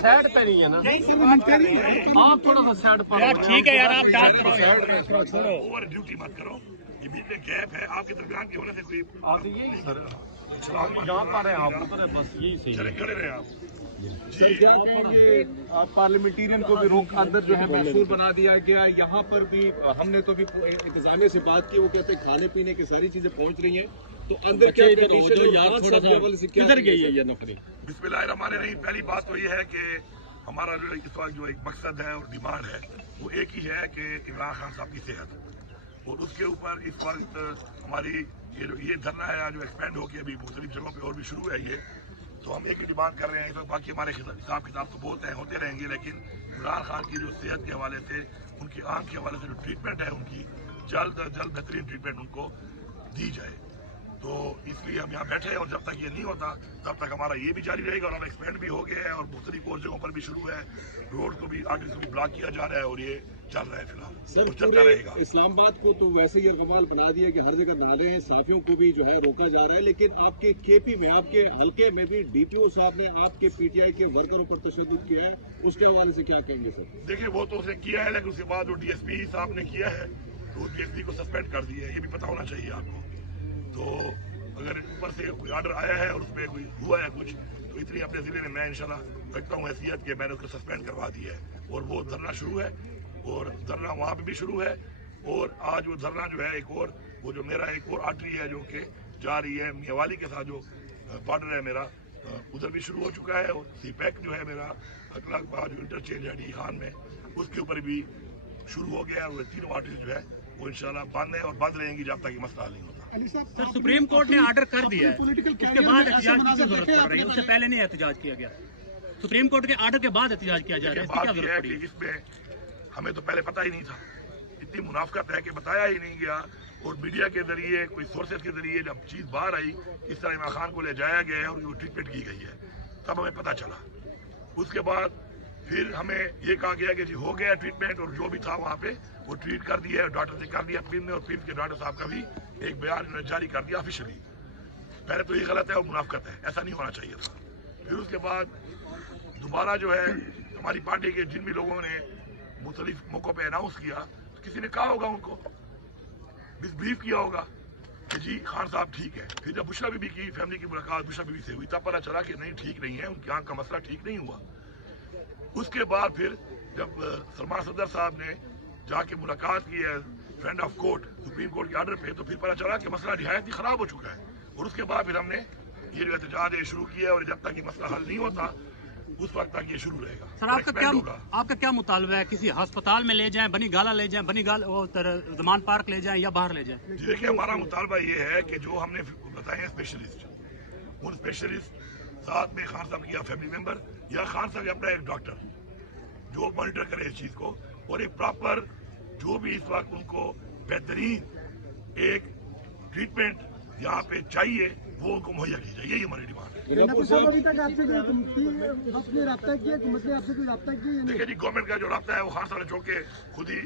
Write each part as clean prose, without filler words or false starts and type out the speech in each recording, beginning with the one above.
Side پہ نہیں ہے نا آپ تھوڑا سا سائڈ پر ٹھیک ہے یار آپ ڈاک کرو اوور ڈیوٹی مت کرو یہ بیچ میں گیپ ہے آپ کے درمیان کی ہونے سے کوئی یہی سر یہاں پر ہے آپ بس یہی صحیح چلے کھڑے رہے آپ سر کیا کہیں گے پارلیمنٹرین کو بھی روک اندر جو ہے محصول بنا دیا گیا یہاں پر بھی ہم نے تو بھی انتظامیہ سے بات کی وہ کہتے ہیں کھانے پینے کی ساری چیزیں پہنچ رہی ہیں تو اندر کیا کدھر گئی ہے یہ نفری؟ بسم اللہ الرحمن الرحیم پہلی بات تو یہ ہے کہ ہمارا جو اس وقت جو ایک مقصد ہے اور ڈیمانڈ ہے وہ ایک ہی ہے کہ عمران خان صاحب کی صحت اور اس کے اوپر اس وقت ہماری یہ دھرنا ہے جو ایکسپینڈ ہو کے ابھی مختلف جگہوں پہ اور بھی شروع ہے یہ تو ہم ایک ہی ڈیمانڈ کر رہے ہیں باقی ہمارے حساب کتاب تو بہت ہیں ہوتے رہیں گے لیکن عمران خان کی جو صحت کے حوالے سے ان کی آنکھ کے حوالے سے جو ٹریٹمنٹ ہے ان کی جلد از جلد بہترین ٹریٹمنٹ ان کو دی جائے تو اس لیے ہم یہاں بیٹھے ہیں اور جب تک یہ نہیں ہوتا تب تک ہمارا یہ بھی جاری رہے گا اور ہم ایکسپینڈ بھی ہو گئے ہیں اور مختلف اور جگہوں پر بھی شروع ہے روڈ کو بھی آگے سے بھی بلاک کیا جا رہا ہے اور یہ چل رہا ہے فی الحال سر چلتا رہے گا اسلام آباد کو تو ویسے ہی اقبال بنا دیا کہ ہر جگہ نالے ہیں صحافیوں کو بھی جو ہے روکا جا رہا ہے لیکن آپ کے کے پی میں آپ کے حلقے میں بھی ڈی پی او صاحب نے آپ کے پی ٹی آئی کے ورکروں پر تشدد کیا ہے اس کے حوالے سے کیا کہیں گے سر؟ دیکھیں وہ تو اس نے کیا ہے لیکن اس کے بعد جو ڈی ایس پی صاحب نے کیا ہے تو ڈی ایس پی کو سسپینڈ کر دیا ہے یہ بھی پتہ ہونا چاہیے آپ کو تو اگر اوپر سے کوئی آرڈر آیا ہے اور اس میں کوئی ہوا ہے کچھ تو اتنی اپنے ضلع میں انشاءاللہ رکھتا ہوں حیثیت کہ میں نے اس کو سسپینڈ کروا دیا ہے اور وہ دھرنا شروع ہے اور دھرنا وہاں پہ بھی شروع ہے اور آج وہ دھرنا جو ہے ایک اور وہ جو میرا ایک اور آرٹری ہے جو کہ جا رہی ہے میاوالی کے ساتھ جو بارڈر ہے میرا ادھر بھی شروع ہو چکا ہے اور سی پیک جو ہے میرا اخلاق جو انٹرچینج ہے ڈی خان میں اس کے اوپر بھی شروع ہو گیا ہے اور تینوں آرٹری جو ہے وہ انشاءاللہ بند ہے اور بند رہیں گی جب تک یہ مسئلہ حل نہیں ہوتا سر سپریم کورٹ نے آرڈر کر دیا ہے اس کے بعد احتجاج کی ضرورت پڑ رہی ہے اس سے پہلے نہیں احتجاج کیا گیا سپریم کورٹ کے آرڈر کے بعد احتجاج کیا جا رہا ہے اس کی کیا ضرورت پڑی؟ اس میں ہمیں تو پہلے پتہ ہی نہیں تھا اتنی منافقت ہے کہ بتایا ہی نہیں گیا اور میڈیا کے ذریعے کوئی سورسز کے ذریعے جب چیز باہر آئی اس طرح عمران خان کو لے جایا گیا ہے اور وہ ٹریٹمنٹ کی گئی ہے تب ہمیں پتہ چلا اس کے بعد پھر ہمیں یہ کہا گیا کہ جی ہو گیا ٹریٹمنٹ اور جو بھی تھا وہاں پہ وہ ٹریٹ کر دیا ہے ڈاکٹر نے کر دیا پیم نے اور پیم کے ڈاکٹر صاحب کا بھی ایک بیان انہوں نے جاری کر دیا آفیشلی پہلے تو یہ غلط ہے اور منافقت ہے ایسا نہیں ہونا چاہیے تھا پھر اس کے بعد دوبارہ جو ہے ہماری پارٹی کے جن بھی لوگوں نے مختلف موقعوں پہ اناؤنس کیا کسی نے کہا ہوگا ان کو بریف کیا ہوگا کہ جی خان صاحب ٹھیک ہے پھر جب بشرا بی بی کی فیملی کی ملاقات بشرا بی بی سے ہوئی تب پتہ چلا کہ نہیں ٹھیک نہیں ہے ان کی آنکھ کا مسئلہ ٹھیک نہیں ہوا اس کے بعد پھر جب سلمان صدر صاحب نے جا کے ملاقات کی ہے friend of court supreme court کے آرڈر پہ تو پھر پتہ چلا کہ مسئلہ نہایت ہی خراب ہو چکا ہے اور اس کے بعد پھر ہم نے یہ جو احتجاج شروع کیا ہے اور جب تک یہ مسئلہ حل نہیں ہوتا اس وقت تک یہ شروع رہے گا سر آپ کا کیا مطالبہ ہے کسی ہسپتال میں لے جائیں بنی گالا لے جائیں بنی گال زمان پارک لے جائیں یا باہر لے جائیں؟ دیکھیں ہمارا مطالبہ یہ ہے کہ جو ہم نے بتائے ہیں اسپیشلسٹ ان اسپیشلسٹ ساتھ میں خان صاحب کیا فیملی ممبر یا خان صاحب اپنا ایک ڈاکٹر جو مانیٹر کرے اس چیز کو اور ایک پراپر جو بھی اس وقت ان کو بہترین ایک ٹریٹمنٹ یہاں پہ چاہیے وہ ان کو مہیا کی جائے یہی ہماری ڈیمانڈ ہے دیکھیے جی گورنمنٹ کا جو رابطہ ہے وہ خان صاحب نے جو کہ خود ہی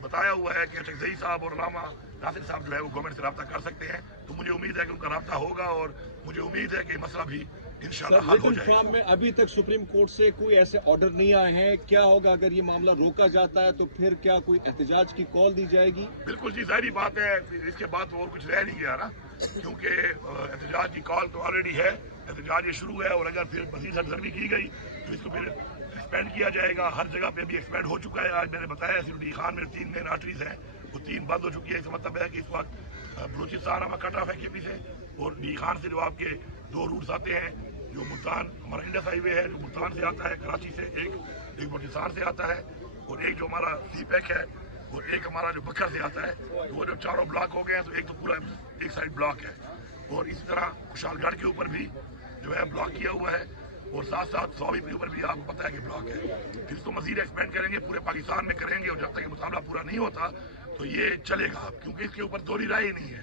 بتایا ہوا ہے کہ ٹکزئی صاحب اور علامہ ناصر صاحب جو ہے وہ گورنمنٹ سے رابطہ کر سکتے ہیں تو مجھے امید ہے کہ ان کا رابطہ ہوگا اور مجھے امید ہے کہ یہ مسئلہ بھی انشاءاللہ حل ہو جائے گا میں ابھی تک سپریم کورٹ سے کوئی ایسے آرڈر نہیں آئے ہیں کیا ہوگا اگر یہ معاملہ روکا جاتا ہے تو پھر کیا کوئی احتجاج کی کال دی جائے گی؟ بالکل جی ظاہری بات ہے اس کے بعد اور کچھ رہ نہیں گیا نا کیونکہ احتجاج کی کال تو آلریڈی ہے احتجاج یہ شروع ہے اور اگر پھر مزید سرگرمی کی گئی تو اس کو پھر ایکسپینڈ کیا جائے گا ہر جگہ پہ بھی ایکسپینڈ ہو چکا ہے آج میں نے بتایا ڈی خان میں 3 مین آرٹریز ہیں وہ 3 بند ہو چکی ہے اس کا مطلب ہے کہ اس وقت بلوچستان ہمارا کٹ آف ہے کے پی سے اور ڈی خان سے جو آپ کے 2 روٹس آتے ہیں جو ملتان ہمارا انڈس ہائی وے ہے جو ملتان سے آتا ہے کراچی سے ایک بلوچستان سے آتا ہے اور ایک جو ہمارا سی پیک ہے اور ایک ہمارا جو بکھر سے آتا ہے تو وہ جو چاروں بلاک ہو گئے ہیں تو ایک تو پورا ایک سائڈ بلاک ہے اور اسی طرح خوشحال گڑھ کے اوپر بھی جو ہے بلاک کیا ہوا ہے اور ساتھ ساتھ سوابی کے اوپر بھی آپ کو پتہ ہے کہ بلاک ہے پھر تو مزید ایکسپینڈ کریں گے پورے پاکستان میں کریں گے اور جب تک یہ معاملہ پورا نہیں ہوتا تو یہ چلے گا کیونکہ اس کے اوپر دوہری رائے ہی نہیں ہے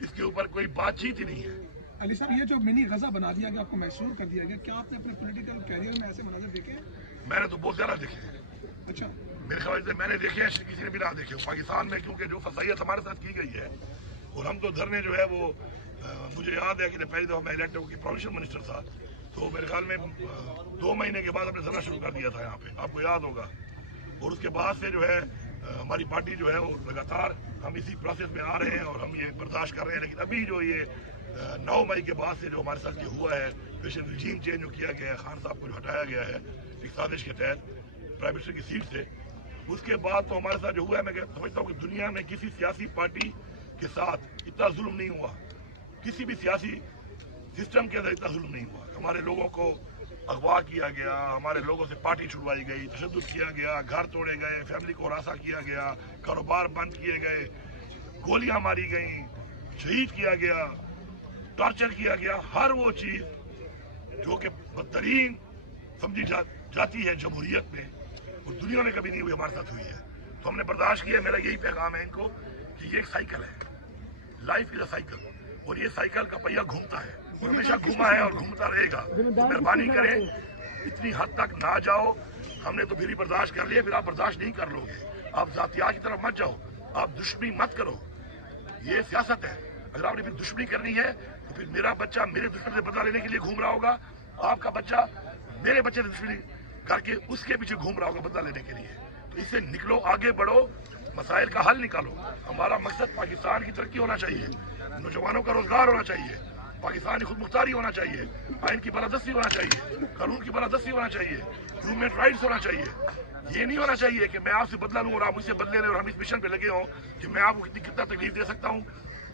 اس کے اوپر کوئی بات چیت ہی نہیں ہے علی صاحب یہ جو منی غزہ بنا دیا گیا آپ کو محسور کر دیا گیا کیا آپ نے اپنے پولیٹیکل کیریئر میں ایسے مناظر دیکھے ہیں؟ میں نے تو بہت زیادہ دیکھے ہیں اچھا میرے خیال سے میں نے دیکھے ہیں کسی نے بھی نہ دیکھے پاکستان میں کیونکہ جو فسائیت ہمارے ساتھ کی گئی ہے اور ہم تو دھرنے جو ہے وہ مجھے یاد ہے کہ پہلی دفعہ میں الیکٹ ہو کے پروونشل منسٹر تھا तो मेरे ख्याल में 2 महीने के बाद हमने धरना शुरू कर दिया था यहाँ पे, आपको याद होगा। और उसके बाद से जो है हमारी पार्टी जो है वो लगातार हम इसी प्रोसेस में आ रहे हैं और हम ये बर्दाश्त कर रहे हैं। लेकिन अभी जो ये 9 मई के बाद से जो हमारे साथ ये हुआ है, पेशेंट रिजीम चेंज जो किया गया है, खान साहब को जो हटाया गया है एक साजिश के तहत प्राइम मिनिस्टर की सीट से, उसके बाद तो हमारे साथ जो हुआ है, मैं समझता हूँ कि दुनिया में किसी सियासी पार्टी के साथ इतना जुल्म नहीं हुआ, किसी भी सियासी सिस्टम के अंदर इतना जुल्म नहीं हुआ। हमारे लोगों को अगवा किया गया, हमारे लोगों से पार्टी छुड़वाई गई, तशद्दुद किया गया, घर तोड़े गए, फैमिली को हरासा किया गया, कारोबार बंद किए गए, गोलियां मारी गई, शहीद किया गया, टॉर्चर किया गया। हर वो चीज जो कि बदतरीन समझी जाती है जमहूरियत में, वो दुनिया में कभी नहीं हुई, हमारे साथ हुई है। तो हमने बर्दाश्त किया। मेरा यही पैगाम है इनको कि ये एक साइकिल है, लाइफ इज अ साइकिल, और ये साइकिल का पहिया घूमता है, हमेशा घूमा है और घूमता रहेगा। तो मेहरबानी करें, इतनी हद तक ना जाओ। हमने तो फिर ही बर्दाश्त कर लिया, फिर आप बर्दाश्त नहीं कर लोगे। आप जातियात की तरफ मत जाओ, आप दुश्मनी मत करो, ये सियासत है। अगर आपने फिर दुश्मनी करनी है तो फिर मेरा बच्चा मेरे दुश्मन से बदला लेने के लिए घूम रहा होगा, आपका बच्चा मेरे बच्चे से दुश्मनी करके उसके पीछे घूम रहा होगा बदला लेने के लिए। तो इससे निकलो, आगे बढ़ो, मसाइल का हल निकालो। हमारा मकसद पाकिस्तान की तरक्की होना चाहिए, नौजवानों का रोजगार होना चाहिए, पाकिस्तान की खुद मुख्तारी होना चाहिए, आइन की बालादस्ती होना चाहिए, कानून की बालादस्ती होना चाहिए, ह्यूमन राइट्स होना चाहिए। ये नहीं होना चाहिए कि मैं आपसे बदला लूँ और आप मुझसे बदले लें और हम इस मिशन पे लगे हों कि मैं आपको कितना तकलीफ दे सकता हूँ,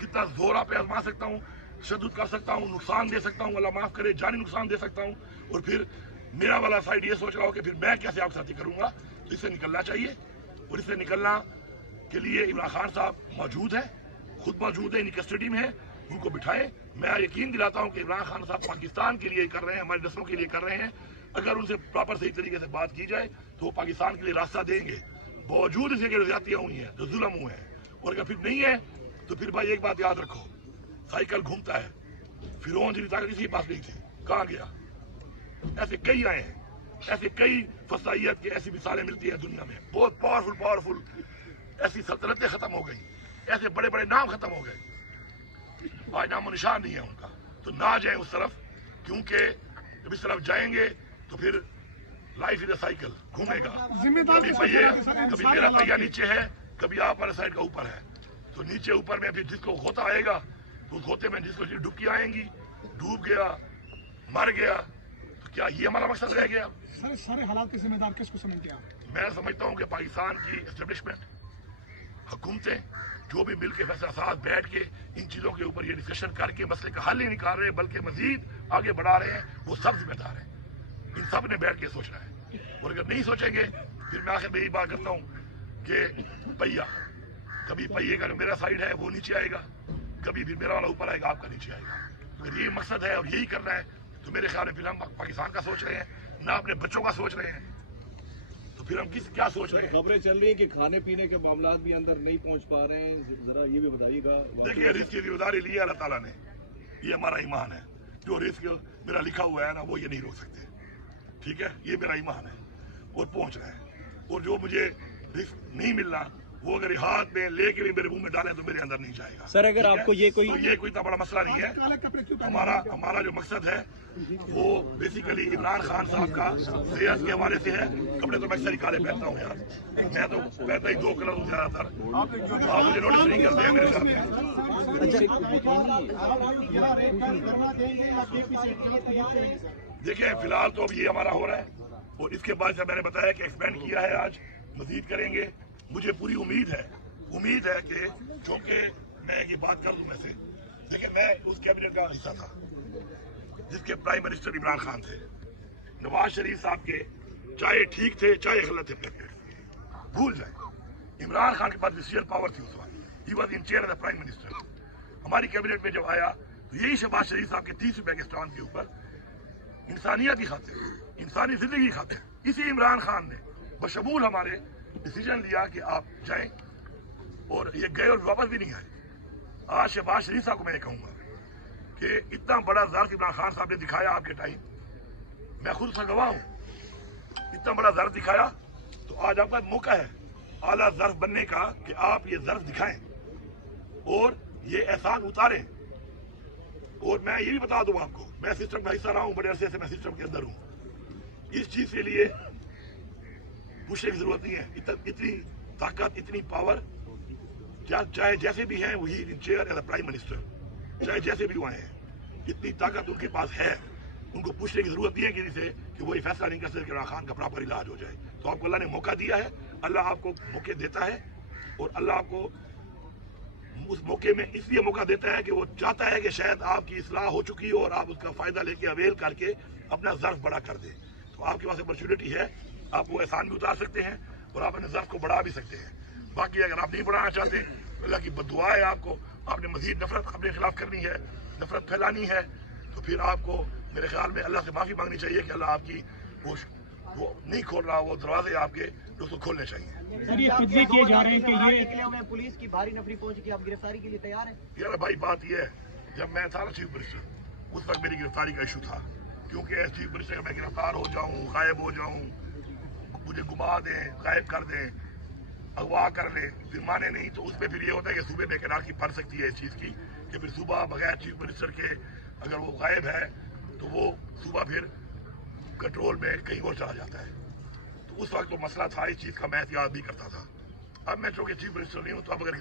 कितना जोर आप पे आजमा सकता हूँ, तशद्दुद कर सकता हूँ, नुकसान दे सकता हूँ, अल्लाह माफ करे जानी नुकसान दे सकता हूँ, और फिर मेरा वाला साइड ये सोच रहा हो कि फिर मैं कैसे आपके साथी करूँगा। तो इससे निकलना चाहिए, और इससे निकलना के लिए इमरान खान साहब मौजूद है, खुद मौजूद है, इन कस्टडी में है, उनको बिठाएं। मैं यकीन दिलाता हूं कि इमरान खान साहब पाकिस्तान के लिए कर रहे हैं, हमारी नस्लों के लिए कर रहे हैं। अगर उनसे प्रॉपर सही तरीके से बात की जाए तो वो पाकिस्तान के लिए रास्ता देंगे, बावजूद इसके जो ज्यादतियां हुई हैं, जो जुल्म हुए हैं। और अगर फिर नहीं है तो फिर भाई एक बात याद रखो, साइकिल घूमता है। फिरौन जितनी ताकत किसी के पास नहीं थी, कहाँ गया? ऐसे कई आए हैं, ऐसे कई फसाइयत की ऐसी मिसालें मिलती हैं दुनिया में, बहुत पावरफुल ऐसी सल्तनतें खत्म हो गई, ऐसे बड़े बड़े नाम खत्म हो गए, आज नामो निशान नहीं है उनका। तो ना जाए उस तरफ, क्योंकि जब इस तरफ जाएंगे तो फिर लाइफ इज अ साइकिल, घूमेगा। कभी मेरा पहिया नीचे है, कभी आप वाले साइड का ऊपर है। तो नीचे ऊपर में फिर जिसको होता आएगा तो उस होते में जिसको डुबकी आएंगी, डूब गया, मर गया, तो क्या ये हमारा मकसद रह गया? सर, सारे हालात के जिम्मेदार किसको समझते हैं? मैं समझता हूँ कि पाकिस्तान की एस्टेब्लिशमेंट, हुकूमतें जो भी मिल के फैसला साथ बैठ के इन चीज़ों के ऊपर ये डिस्कशन करके मसले का हल नहीं निकाल रहे बल्कि मजीद आगे बढ़ा रहे हैं, वो सब जिम्मेदार हैं। इन सब ने बैठ के सोचना है, और अगर नहीं सोचेंगे फिर मैं आखिर में यही बात करता हूँ कि पहिया, कभी पहिए का जो मेरा साइड है वो नीचे आएगा, कभी फिर मेरा वाला ऊपर आएगा, आपका नीचे आएगा। अगर ये मकसद है और यही करना है तो मेरे ख्याल में फिर हम पाकिस्तान का सोच रहे हैं, ना अपने बच्चों का सोच रहे हैं, तो फिर हम क्या सोच रहे हैं? खबरें चल रही है कि खाने पीने के मामला भी अंदर नहीं पहुंच पा रहे हैं, जरा ये भी बताइएगा। देखिए, रिस्क की जिम्मेदारी ली है अल्लाह ताला ने, ये हमारा ईमान है। जो रिस्क मेरा लिखा हुआ है ना, वो ये नहीं रोक सकते, ठीक है, ये मेरा ईमान है और पहुंच रहा है। और जो मुझे रिस्क नहीं मिलना, वो अगर हाथ में लेके भी मेरे मुंह में डाले तो मेरे अंदर नहीं जाएगा। सर, अगर आपको ये कोई इतना बड़ा मसला नहीं है। हमारा जो मकसद है वो बेसिकली इमरान खान साहब का सेहत के हवाले से है। कपड़े तो मैं अक्सर ही काले पहनता हूँ यार, मैं तो पहनता ही 2 कलर ज्यादातर, आप मुझे नोटिस नहीं करते हैं मेरे साथ। देखिए, फिलहाल तो अब ये हमारा हो रहा है, और इसके बाद जब मैंने बताया कि एक्सपेंड किया है, आज मजीद करेंगे। मुझे पूरी उम्मीद है कि चूंकि मैं ये बात कर लूँ मैं से, देखिए मैं उस कैबिनेट का हिस्सा था जिसके प्राइम मिनिस्टर इमरान खान थे। नवाज शरीफ साहब के चाहे ठीक थे चाहे गलत थे, भूल जाए, इमरान खान के पास डिसीजन पावर थी उस वक्त, he was in chair as prime minister. हमारी कैबिनेट में जब आया तो यही शहबाज शरीफ साहब के 30 रुपए के स्टैंड के ऊपर इंसानियत की खातिर, इंसानी जिंदगी की खातिर, इसी इमरान खान ने बशमूल हमारे डिसीजन लिया कि आप जाएं, और ये गए और वापस भी नहीं आए। आज शहबाज शरीफ साहब को मैं कहूंगा कि इतना बड़ा ज़र्फ इमरान खान साहब ने दिखाया आपके टाइम, मैं खुद उसका गवाह हूं, इतना बड़ा ज़र्फ दिखाया, तो आज आपका मौका है आला ज़र्फ बनने का कि आप ये ज़र्फ दिखाएं और ये एहसान उतारें। और मैं ये भी बता दूं आपको मैं सिस्टम का हिस्सा रहा हूँ, बड़े अरसे से मैं सिस्टम के अंदर हूँ। इस चीज के लिए पूछने की जरूरत नहीं है। इतनी ताकत, इतनी पावर, चाहे जैसे भी हैं वही इन चेयर एज प्राइम मिनिस्टर, चाहे जैसे भी वहाँ हैं, इतनी ताकत उनके पास है, उनको पूछने की जरूरत नहीं है किसी से कि वो ये फैसला नहीं कर सकते कि इमरान खान का प्रॉपर इलाज हो जाए। तो आपको अल्लाह ने मौका दिया है, अल्लाह आपको मौके देता है, और अल्लाह आपको उस मौके में इसलिए मौका देता है कि वो चाहता है कि शायद आपकी इस्लाह हो चुकी हो और आप उसका फायदा लेके अवेल करके अपना ज़र्फ बड़ा कर दें। तो आपके पास अपॉर्चुनिटी है, आप वो एहसान भी उतार सकते हैं और आप अपने ज़र्फ को बढ़ा भी सकते हैं। बाकी अगर आप नहीं बढ़ाना चाहते तो अल्लाह की बद्दुआ है आपको, आपने मजीद नफरत अपने खिलाफ करनी है, नफरत फैलानी है, तो फिर आपको मेरे ख्याल में अल्लाह से माफ़ी मांगनी चाहिए कि अल्लाह आपकी वो नहीं खोल रहा, वो दरवाजे आपके जो उसको खोलने चाहिए। सर, ये खुदे किए जा रहे हैं कि ये पुलिस की भारी नफरी पहुंच की, आप गिरफ्तारी के लिए तैयार हैं? यार भाई बात ये है, जब मैं था चीफ मिनिस्टर उस वक्त मेरी गिरफ्तारी का इशू था, क्योंकि एज चीफ मिनिस्टर मैं गिरफ्तार हो जाऊं, गायब हो जाऊं, मुझे घुमा दें, गायब कर दें, अगवा कर ले, फिर माने नहीं, तो उसमें फिर ये होता है कि सूबे बेकरार की पड़ सकती है इस चीज़ की कि फिर सूबा बगैर चीफ मिनिस्टर के अगर वो गायब है तो वो सूबा फिर कंट्रोल में कहीं और चला जाता है। तो उस वक्त तो मसला था इस चीज़ का, मैं एहतियात भी करता था। अब मैं चूँकि चीफ मिनिस्टर नहीं हूँ, तो अब अगर